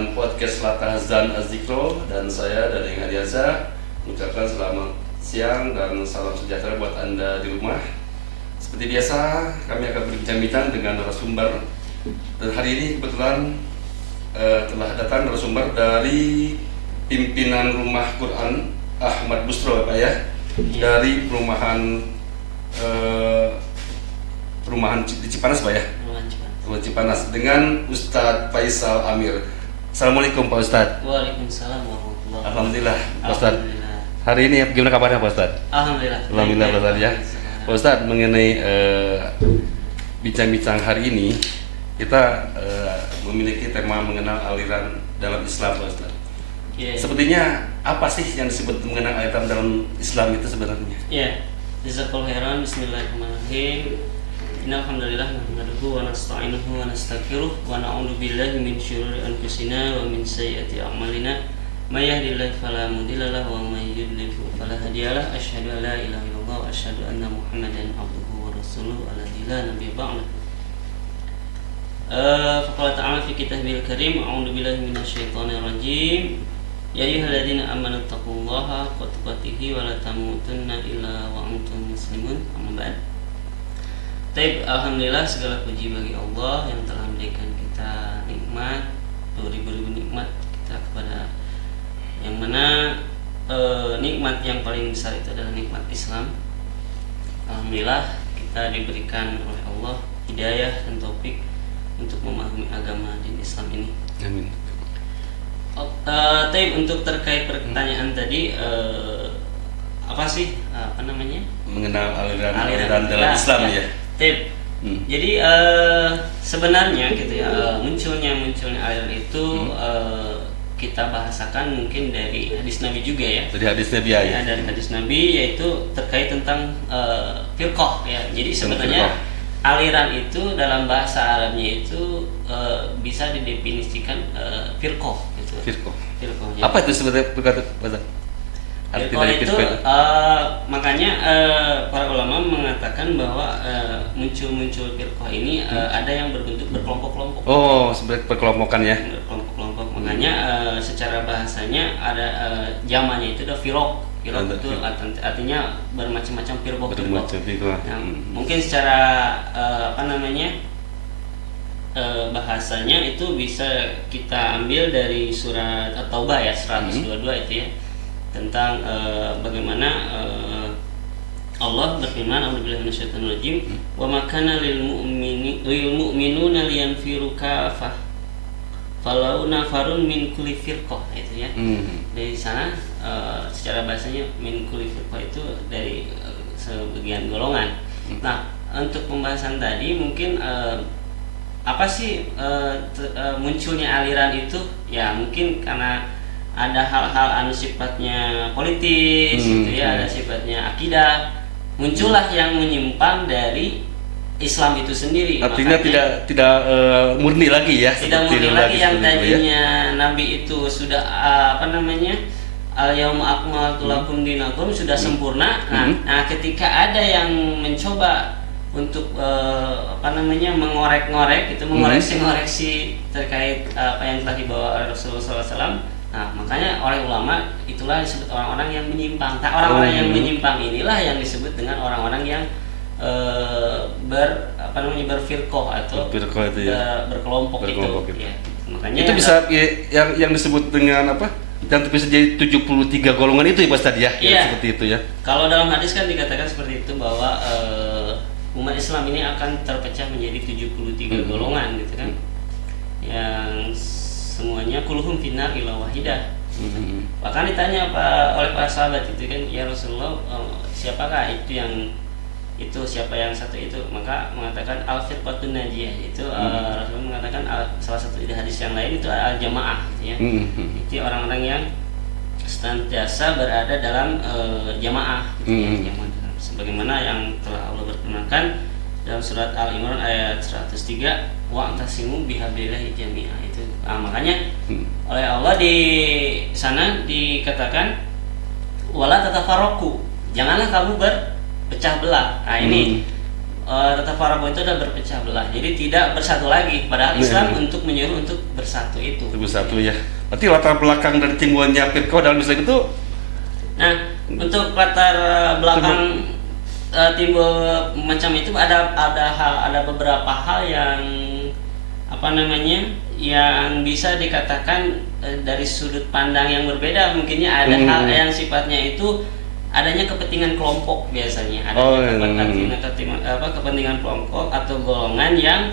dengan podcast Latahzan Azikro, dan saya dari Hadiaza mengucapkan selamat siang dan salam sejahtera buat Anda di rumah. Seperti biasa, kami akan berbincang-bincang dengan narasumber, dan hari ini kebetulan telah datang narasumber dari pimpinan Rumah Quran Ahmad Busro, Pak ya, dari perumahan di Cipanas, Pak ya. Cipanas, dengan Ustadz Faisal Amir. Assalamualaikum Pak Ustadz. Waalaikumsalam warahmatullahi wabarakatuh. Alhamdulillah Pak Ustadz. Hari ini gimana kabarnya Pak Ustadz? Alhamdulillah. Alhamdulillah Pak Ustadz ya. Pak Ustadz, mengenai bincang-bincang hari ini, kita memiliki tema mengenal aliran dalam Islam, Pak Ustadz. Sepertinya apa sih yang disebut mengenal aliran dalam Islam itu sebenarnya? Jazakallahu khairan. Bismillahirrahmanirrahim. Innalhamdulillah nahmaduhu wa nasta'inuhu wa nastaghfiruh wa na'udzu billahi min syururi anfusina wa min sayyiati a'malina. May yahdihillahu fala mudilla lahu wa may yudlil fala hadiyalah. Asyhadu an la ilaha illallah wa asyhadu anna Muhammadan abduhu wa rasuluhu alladzi la nabiyya ba'dahu. Faqala ta'ala fi kitabil karim, a'udzu billahi minasyaitonir rajim. Ya ayyuhalladzina amanu taqullaha haqqa tuqatih wa la tamutunna illa wa antum muslimun. Amma ba'd. Taib, alhamdulillah segala puji bagi Allah yang telah memberikan kita nikmat, beribu-ribu nikmat kita kepada yang mana nikmat yang paling besar itu adalah nikmat Islam. Alhamdulillah kita diberikan oleh Allah hidayah dan taufik untuk memahami agama din Islam ini. Amin. Taib, untuk terkait pertanyaan tadi, apa sih mengenal aliran dalam Islam ya. Jadi sebenarnya gitu ya, munculnya aliran itu kita bahasakan mungkin dari hadis Nabi juga ya. Dari hadis Nabi ya. Dari hadis Nabi, yaitu terkait tentang firqah ya. Jadi sebenarnya aliran itu dalam bahasa Arabnya itu bisa didefinisikan firqah gitu. Firqah. Ya. Apa itu sebenarnya firqah? Firqah itu makanya para ulama mengatakan bahwa muncul firqah ini ada yang berbentuk berkelompok-kelompok. Oh, sebenarnya perkelompokan ya. Berkelompok-kelompok. Makanya secara bahasanya ada jamannya itu ada firaq. Firaq itu artinya bermacam-macam firqah. Mungkin secara bahasanya itu bisa kita ambil dari surat At-Taubah ya, 122 itu ya, tentang bagaimana Allah berfirman, a'udzubillahi minasyaitonir rajim, wa ma kana lil mu'minuna liyanfiru kafah falau nafarun min kulli firqah, itu ya. Dari sana secara bahasanya min kulli firqah itu dari sebagian golongan. Nah, untuk pembahasan tadi mungkin apa sih munculnya aliran itu ya, mungkin karena ada hal-hal sifatnya politis gitu ya, ada sifatnya akidah, muncullah yang menyimpang dari Islam itu sendiri. Artinya tidak murni lagi ya. Tidak murni lagi yang tadinya ya. Nabi itu sudah al-yauma akmaltu lakum dinakum, sudah sempurna. Nah, ketika ada yang mencoba untuk mengorek-ngorek itu, mengoreksi terkait apa yang telah dibawa oleh Rasulullah SAW. Nah, makanya oleh ulama itulah disebut orang-orang yang menyimpang. Nah, orang-orang yang menyimpang inilah yang disebut dengan orang-orang yang berfirqah atau berkelompok gitu. Ya. Makanya itu bisa yang disebut dengan apa? Yang bisa jadi 73 golongan itu ya Pak Ustadz ya? Iya. Seperti itu ya. Kalau dalam hadis kan dikatakan seperti itu, bahwa umat Islam ini akan terpecah menjadi 73 golongan gitu kan. Yang semuanya kulluhum finnar illa wahidah. Bahkan ditanya oleh para sahabat itu kan, ya Rasulullah, siapakah siapa yang satu itu? Maka mengatakan al-firqatun najiyah, itu Rasulullah mengatakan salah satu di hadis yang lain itu al-jamaah gitu ya. Itu orang-orang yang senantiasa berada dalam jamaah gitu ya. Sebagaimana yang telah Allah berfirmankan dalam surat Al-Imran ayat 103, wa'tasimu bihablillahi jami'ah. Itu makanya oleh Allah di sana dikatakan wala tatafarraqu, janganlah kamu berpecah belah. Nah, ini Tafarraqu itu adalah berpecah belah. Jadi tidak bersatu lagi. Padahal Islam untuk menyuruh untuk bersatu itu. Untuk bersatu ya. Berarti latar belakang dari timbulnya firqah dalam Islam itu. Nah, untuk latar belakang timbul macam itu ada beberapa hal yang yang bisa dikatakan dari sudut pandang yang berbeda. Mungkinnya ada hal yang sifatnya itu adanya kepentingan kelompok biasanya, kepentingan kelompok atau golongan yang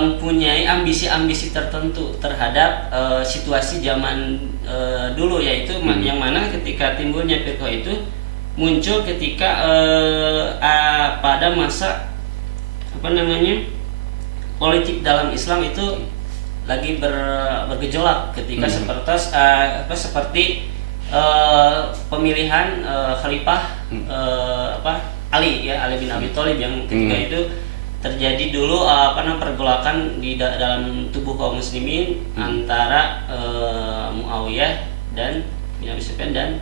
mempunyai ambisi-ambisi tertentu terhadap situasi zaman dulu, yaitu yang mana ketika timbulnya firqah itu muncul ketika pada masa politik dalam Islam itu lagi bergejolak ketika seperti pemilihan Khalifah Ali bin Abi Thalib yang ketika itu terjadi dulu pergolakan di dalam tubuh kaum muslimin antara Muawiyah dan bin Abi Sufyan dan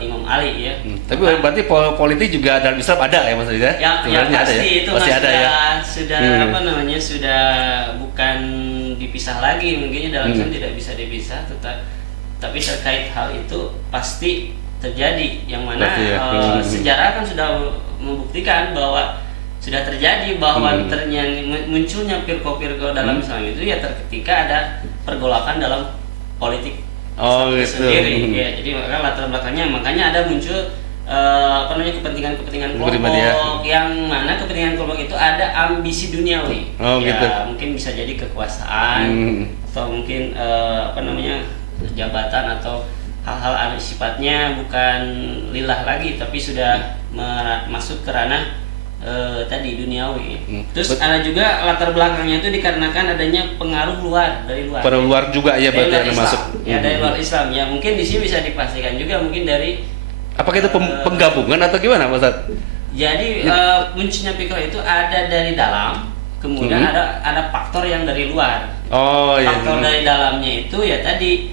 Imam Ali ya. Tapi berarti politik juga dalam Islam ada ya maksudnya? Ya pasti itu pasti ada ya. Sudah sudah bukan dipisah lagi, mungkinnya dalam Islam tidak bisa dipisah, tapi terkait hal itu pasti terjadi, yang mana sejarah kan sudah membuktikan bahwa sudah terjadi bahwa munculnya firqah dalam Islam itu ya ketika ada pergolakan dalam politik sendiri ya. Jadi latar belakangnya makanya ada muncul kepentingan kelompok yang mana kepentingan kelompok itu ada ambisi duniawi mungkin bisa jadi kekuasaan atau mungkin jabatan atau hal-hal sifatnya bukan lillah lagi tapi sudah masuk ke ranah tadi duniawi. Terus ada juga latar belakangnya itu dikarenakan adanya pengaruh dari luar. Pengaruh luar juga ya berarti yang masuk. Ya dari luar Islam ya, mungkin di sini bisa dipastikan juga mungkin dari apakah itu penggabungan atau gimana Mas Ustaz? Jadi munculnya firqah itu ada dari dalam, kemudian ada faktor yang dari luar. Faktor dari dalamnya itu ya tadi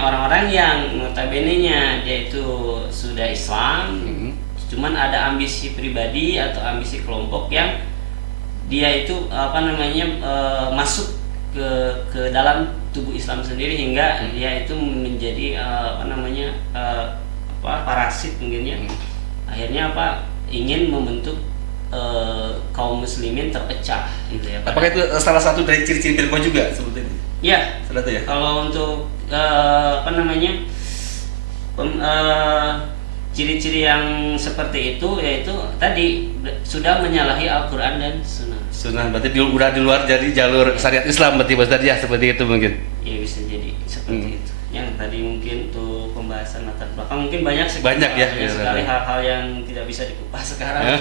orang-orang yang notabene-nya dia itu sudah Islam, cuman ada ambisi pribadi atau ambisi kelompok yang dia itu masuk ke dalam tubuh Islam sendiri hingga dia itu menjadi parasit mungkinnya. Akhirnya ingin membentuk kaum muslimin terpecah gitu ya. Apakah itu salah satu dari ciri-ciri firqah juga sebetulnya? Iya. Salah satu ya. Kalau untuk ciri-ciri yang seperti itu yaitu tadi sudah menyalahi Al-Qur'an dan Sunnah. Berarti udah di luar jadi jalur syariat Islam berarti Mas ya seperti itu mungkin. Iya bisa jadi seperti itu. Yang tadi mungkin untuk pembahasan latar belakang mungkin banyak sekali hal-hal yang tidak bisa dikupas sekarang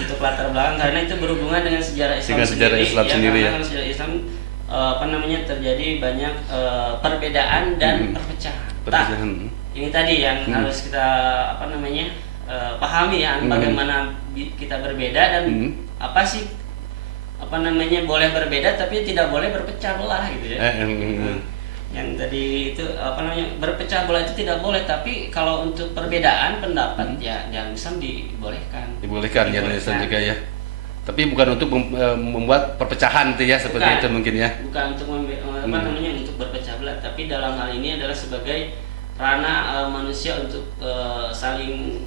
untuk latar belakang karena itu berhubungan dengan sejarah Islam sendiri. Karena sejarah Islam terjadi banyak perbedaan dan perpecahan. Ini tadi yang harus kita pahami ya bagaimana kita berbeda dan apa sih boleh berbeda tapi tidak boleh berpecah belah gitu ya. Yang tadi itu berpecah belah itu tidak boleh, tapi kalau untuk perbedaan pendapat ya dalam Islam dibolehkan ya dalam Islam juga ya. Tapi bukan untuk membuat perpecahan itu ya seperti itu mungkin ya. Bukan untuk untuk berpecah belah, tapi dalam hal ini adalah sebagai ranah manusia untuk saling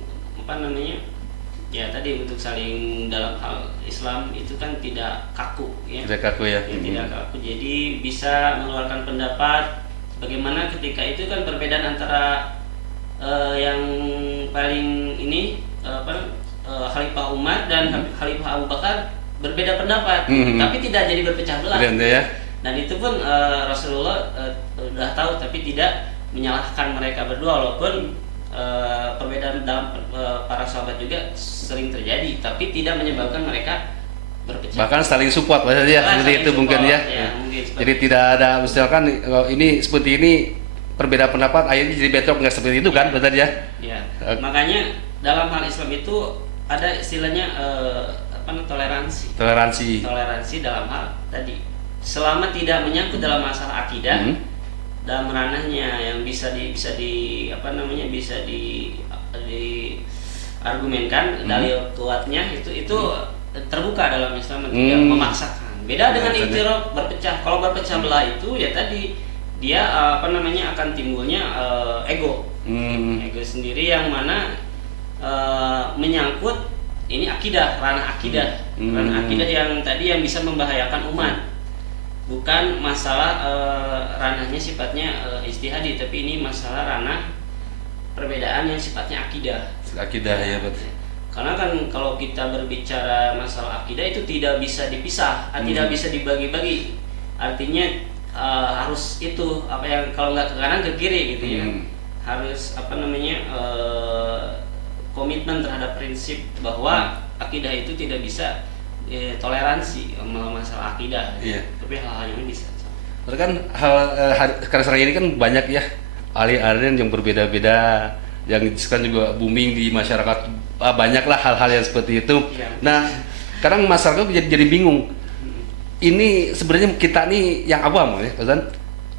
ya tadi untuk saling dalam hal Islam itu kan tidak kaku ya. Tidak kaku ya. Tidak kaku. Jadi bisa mengeluarkan pendapat bagaimana ketika itu kan perbedaan antara yang paling ini Khalifah Umar dan Khalifah Abu Bakar berbeda pendapat, tapi tidak jadi berpecah belah. Ya. Dan itu pun Rasulullah sudah tahu tapi tidak menyalahkan mereka berdua walaupun perbedaan dalam para sahabat juga sering terjadi tapi tidak menyebabkan mereka berpecah. Bahkan saling support ya seperti itu mungkin ya. Jadi tidak ada misalkan ini seperti ini perbedaan pendapat akhirnya jadi bentrok nggak seperti itu kan betul ya. Iya. Makanya dalam hal Islam itu ada istilahnya toleransi dalam hal tadi selama tidak menyangkut dalam masalah akidah dalam ranahnya yang bisa di argumenkan dalil kuatnya itu terbuka dalam Islam, tidak memaksakan. Beda dengan iftiraq, berpecah. Kalau berpecah belah itu ya tadi dia akan timbulnya ego sendiri yang mana menyangkut ini akidah, ranah akidah yang tadi yang bisa membahayakan umat. Bukan masalah ranahnya sifatnya ijtihadi, tapi ini masalah ranah perbedaan yang sifatnya akidah ya betul. Karena kan kalau kita berbicara masalah akidah itu tidak bisa dipisah, tidak bisa dibagi-bagi. Artinya harus itu apa yang kalau nggak ke kanan ke kiri gitu ya. Harus komitmen terhadap prinsip bahwa akidah itu tidak bisa toleransi masalah akidah. Iya. Tapi hal-hal yang bisa. Terus kan sekarang ini kan banyak ya aliran yang berbeda-beda, yang sekarang juga booming di masyarakat, banyaklah hal-hal yang seperti itu. Ya. Nah, sekarang masyarakat jadi bingung. Ini sebenarnya kita nih yang awam ya, Ustaz.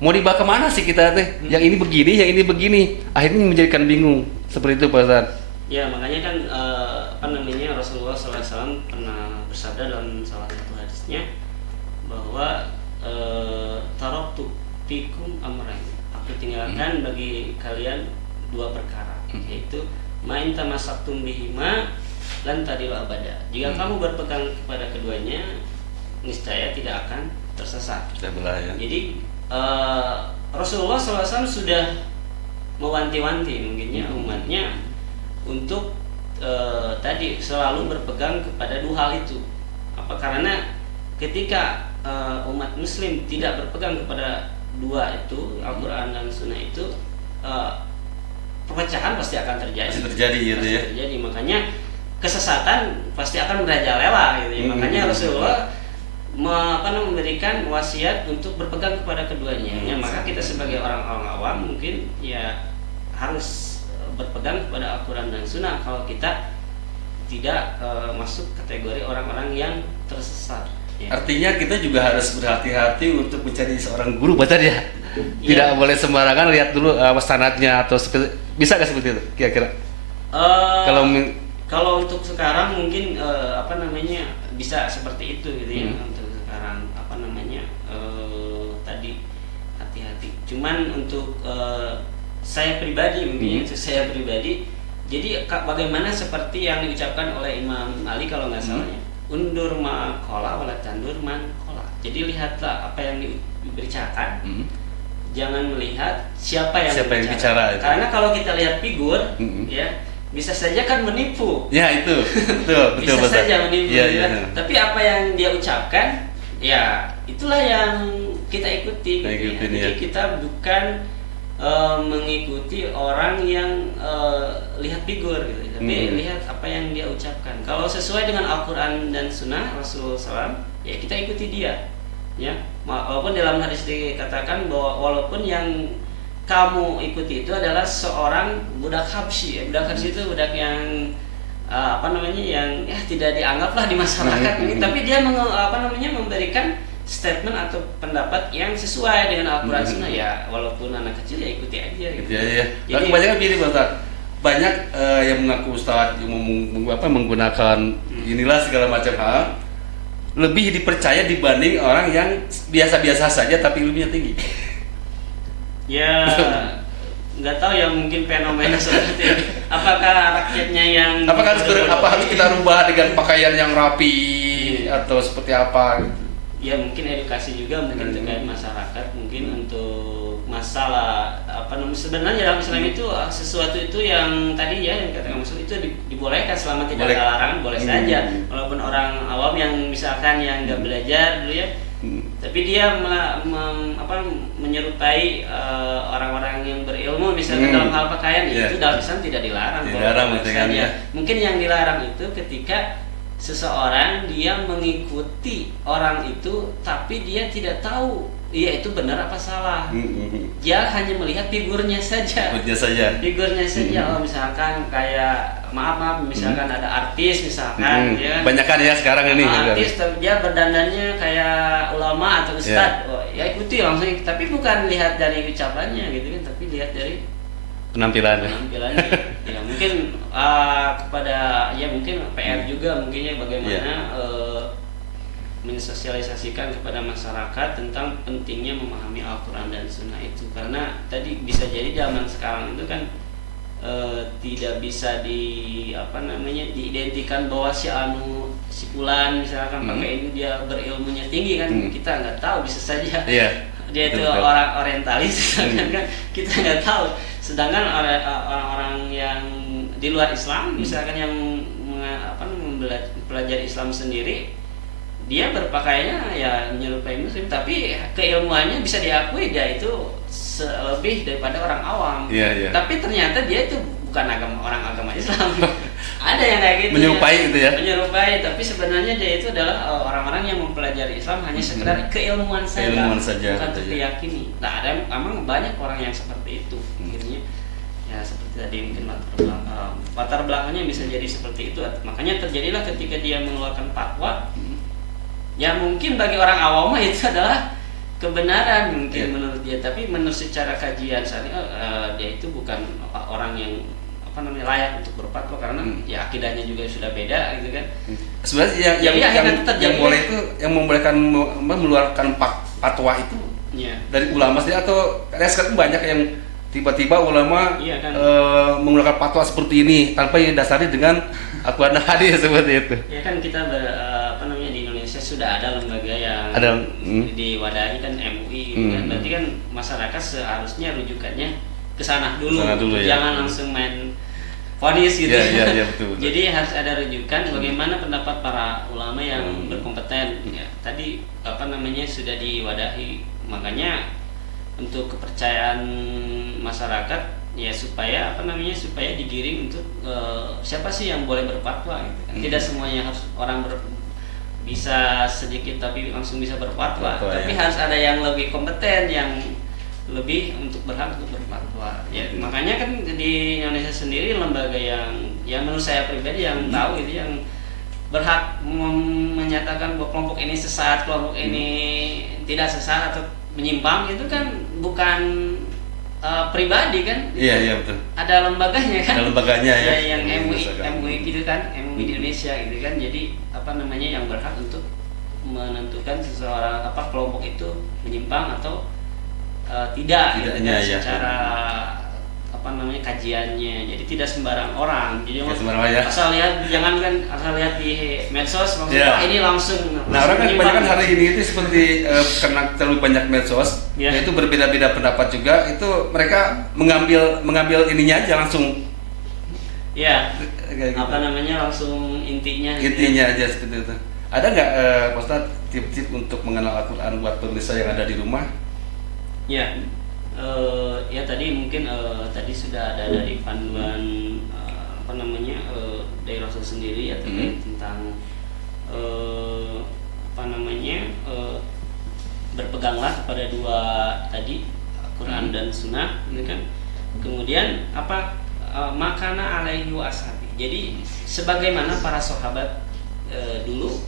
Mau dibawa kemana sih kita teh? Yang ini begini, yang ini begini. Akhirnya menjadikan bingung. Seperti itu, Pak Ustaz. Ya, makanya kan Rasulullah SAW pernah bersabda dalam salah satu hadisnya bahwa taraktu fikum amrayn. Aku tinggalkan bagi kalian dua perkara, yaitu ma in tamassaktum bihima lan tadilu abada. Jika kamu berpegang kepada keduanya, niscaya tidak akan tersesat. Jadi Rasulullah SAW sudah mewanti-wanti mungkinnya umatnya untuk tadi selalu berpegang kepada dua hal itu. Apa karena ketika umat Muslim tidak berpegang kepada dua itu, Al-Quran dan Sunnah itu, perpecahan pasti akan terjadi. Terjadi. Makanya kesesatan pasti akan merajalela gitu ya. Makanya Rasulullah memberikan wasiat untuk berpegang kepada keduanya. Maka kita sebagai orang-orang awam mungkin ya harus berpegang kepada Al-Quran dan Sunnah kalau kita tidak masuk kategori orang-orang yang tersesat. Ya. Artinya kita juga harus berhati-hati untuk mencari seorang guru baca ya. Tidak boleh sembarangan lihat dulu sanadnya atau bisa nggak seperti itu kira-kira? Kalau untuk sekarang mungkin bisa seperti itu gitu ya. Untuk sekarang tadi hati-hati. Cuman untuk saya pribadi mungkin jadi bagaimana seperti yang diucapkan oleh Imam Ali kalau nggak salah ya, undur ma kola wala tandur man kola. Jadi lihatlah apa yang diberitakan, jangan melihat siapa yang bicara. Karena kalau kita lihat figur ya bisa saja kan menipu. Ya itu betul bisa saja menipu. Ya. Tapi apa yang dia ucapkan ya itulah yang kita ikuti. Jadi kita bukan mengikuti orang yang lihat figur gitu, tapi lihat apa yang dia ucapkan. Kalau sesuai dengan Al-Quran dan Sunnah Rasulullah SAW, ya kita ikuti dia. Ya, walaupun dalam hadis dikatakan bahwa walaupun yang kamu ikuti itu adalah seorang budak Habsyi. Budak Habsyi itu budak yang yang tidak dianggaplah di masyarakat, tapi dia memberikan statement atau pendapat yang sesuai dengan Al-Quran Sunnah ya, walaupun anak kecil ya ikuti aja gitu. Ya. Jadi kebanyakan gini Pak, banyak yang mengaku Ustaz menggunakan inilah segala macam hal lebih dipercaya dibanding orang yang biasa-biasa saja tapi ilmunya tinggi. Ya nggak tahu ya, mungkin fenomena seperti itu. Apakah rakyatnya yang harus kita rubah dengan pakaian yang rapi atau seperti apa gitu? Ya mungkin edukasi juga mungkin terkait masyarakat, mungkin untuk masalah sebenarnya dalam Islam itu sesuatu itu yang tadi ya yang katakan maksud itu dibolehkan selama tidak ada larangan, boleh saja. Walaupun orang awam yang misalkan yang nggak belajar dulu ya, tapi dia menyerupai orang-orang yang berilmu misalnya dalam hal pakaian itu dalam Islam tidak dilarang. Mungkin yang dilarang itu ketika seseorang dia mengikuti orang itu tapi dia tidak tahu itu benar apa salah. Dia hanya melihat figurnya saja. Oh misalkan kayak misalkan ada artis misalkan ya. Banyakan ya sekarang ini. Artis dia berdandannya kayak ulama atau ustadz. Oh, ya ikuti langsung, tapi bukan lihat dari ucapannya gitu kan, tapi lihat dari penampilannya. Ya Mungkin kepada ya mungkin PR juga mungkinnya bagaimana mensosialisasikan kepada masyarakat tentang pentingnya memahami Al-Quran dan Sunnah itu, karena tadi bisa jadi zaman sekarang itu kan tidak bisa diidentikan bahwa si fulan misalkan pakai ini dia berilmunya tinggi kan, kita nggak tahu, bisa saja dia itu orang orientalis kan kita nggak tahu. Sedangkan orang-orang yang di luar Islam misalkan yang mempelajari Islam sendiri, dia berpakaiannya ya menyerupai muslim, tapi keilmuannya bisa diakui dia itu lebih daripada orang awam. Tapi ternyata dia itu bukan orang agama Islam. Ada yang kayak gitu, menyerupai gitu ya, menyerupai, tapi sebenarnya dia itu adalah orang-orang yang mempelajari Islam hanya sekedar keilmuan saja, bukan untuk diyakini. Nah, ada memang banyak orang yang seperti itu. Akhirnya ya seperti tadi mungkin latar belakangnya bisa jadi seperti itu. Makanya terjadilah ketika dia mengeluarkan fatwa, ya mungkin bagi orang awam itu adalah kebenaran mungkin menurut dia, tapi menurut secara kajian dia itu bukan orang yang layak untuk berfatwa, karena ya akidahnya juga sudah beda gitu kan. Sebenarnya yang boleh itu yang membolehkan mengeluarkan fatwa itu dari ulama sendiri, atau sekarang banyak yang tiba-tiba ulama mengeluarkan fatwa seperti ini tanpa didasari dengan Al-Quran dan hadis seperti itu. Ya kan kita di Indonesia sudah ada lembaga yang diwadahi kan, MUI gitu kan. Berarti kan masyarakat seharusnya rujukannya ke sana dulu, jangan langsung main vonis gitu. Betul. Jadi harus ada rujukan bagaimana pendapat para ulama yang berkompeten. Ya, tadi sudah diwadahi. Makanya untuk kepercayaan masyarakat ya supaya supaya digiring untuk siapa sih yang boleh berfatwa gitu kan. Tidak semuanya harus orang bisa sedikit tapi langsung bisa berfatwa, tapi harus ada yang lebih kompeten, yang lebih untuk berhak untuk berfatwa. Ya, makanya kan di Indonesia sendiri lembaga yang menurut saya pribadi yang tahu itu, yang berhak menyatakan bahwa kelompok ini sesat, kelompok ini tidak sesat atau menyimpang, itu kan bukan pribadi kan? Iya betul. Ada lembaganya kan? Ada lembaganya ya. Yang MUI gitu kan, MUI di Indonesia gitu kan. Jadi yang berhak untuk menentukan seseorang kelompok itu menyimpang atau tidak gitu kan, secara kajiannya. Jadi tidak sembarang orang. Jadi asal lihat, jangan kan asal lihat di medsos ini langsung. Nah, orang kan kebanyakan hari ini itu seperti karena terlalu banyak medsos, itu berbeda-beda pendapat juga, itu mereka mengambil ininya aja langsung. Langsung intinya aja seperti itu. Ada nggak Pak Ustadz tip-tip untuk mengenal Al-Quran buat pemirsa yang ada di rumah? Tadi mungkin tadi sudah ada dari panduan dari Rasul sendiri ya, tentang berpeganglah kepada dua tadi, Quran dan Sunnah, gitu kan. Kemudian makana alaihi wa ashabi. Jadi sebagaimana para sahabat dulu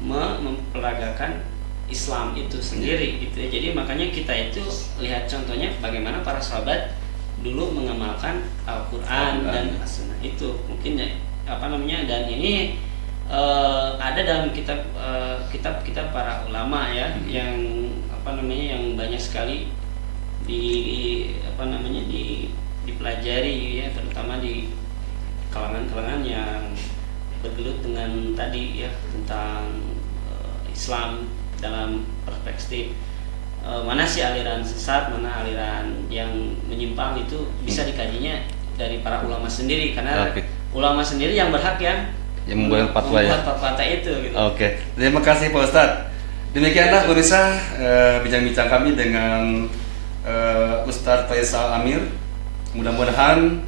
memperagakan Islam itu sendiri gitu ya. Jadi makanya kita itu lihat contohnya bagaimana para sahabat dulu mengamalkan Al-Quran dan As-Sunnah itu. Mungkin dan ini ada dalam kitab para ulama ya, yang yang banyak sekali dipelajari ya, terutama di kalangan-kalangan yang bergelut dengan tadi ya, tentang Islam dalam perspektif mana sih aliran sesat, mana aliran yang menyimpang, itu bisa dikajinya dari para ulama sendiri, karena ulama sendiri yang berhak yang membuat fatwa itu gitu. Terima kasih Pak Ustadz. Demikianlah pemirsa bincang-bincang kami dengan Ustadz Faisal Amir. Mudah-mudahan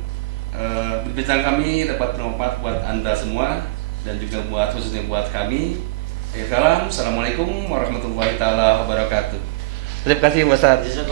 bincang kami dapat bermanfaat buat Anda semua dan juga khususnya buat kami. Assalamualaikum warahmatullahi taala wabarakatuh. Terima kasih Ustadz.